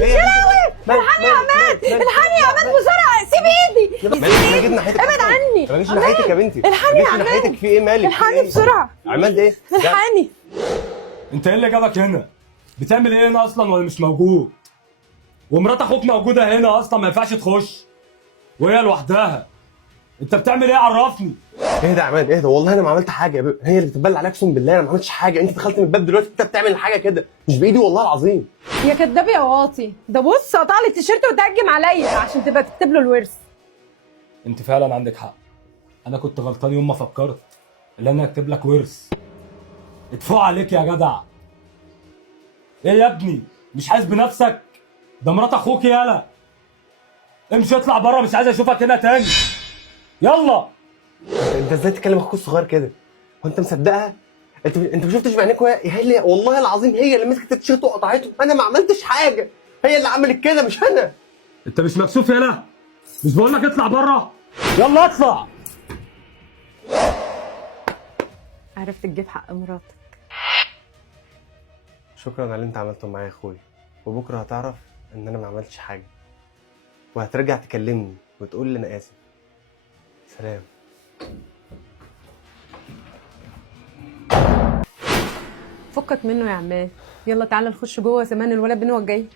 يا لهوي الحقني يا عماد، الحقني يا عماد بسرعه، سيب ايدي انا جيت ناحيتك، ابعد عني، ما جيتش ناحيتك يا بنتي، الحقني يا ما جيتش ناحيتك. عماد، في ايه مالك؟ الحقني بسرعه. عماد ايه؟ الحقني. انت ايه اللي جابك هنا؟ بتعمل ايه هنا اصلا ولا مش موجود؟ ومرات اخوك موجوده هنا اصلا، ما ينفعش تخش وهي لوحدها. انت بتعمل ايه؟ عرفني. اهدى يا عماد اهدى، والله انا ما عملت حاجه يا بيه. هي اللي بتتبلى عليك، اقسم بالله انا ما عملتش حاجه. انت دخلت من الباب دلوقتي انت بتعمل حاجه كده مش بايدي والله العظيم. يا كداب يا واطي، ده بص قطع لي التيشيرت وتهجم عليا عشان تبقى تكتب له الورث. انت فعلا عندك حق، انا كنت غلطان يوم ما فكرت ان انا اكتب لك ورث. ادفع عليك يا جدع. ايه يا ابني؟ مش حاسس بنفسك؟ ده مرات اخوك. يالا امشي اطلع بره، مش عايز اشوفك هنا تاني. يلا. انت ازاي تكلم اخوك الصغير كده؟ هو انت مصدقها؟ انت ما شفتش بعينيك هي اللي والله العظيم هي اللي مسكت التيشيرت وقطعته. انا ما عملتش حاجه، هي اللي عملت كده مش انا. انت مش مكسوف؟ يالا مش بقول لك اطلع بره؟ يلا اطلع. عرفت تجيب حق مراتك. شكرا على اللي انت عملته معايا يا اخويا، وبكره هتعرف ان انا ما عملتش حاجه، وهترجع تكلمني وتقول لي انا اسف. سلام. فكك منه يا عماد، يلا تعالى نخش جوه، زمان الولد بينه جاي.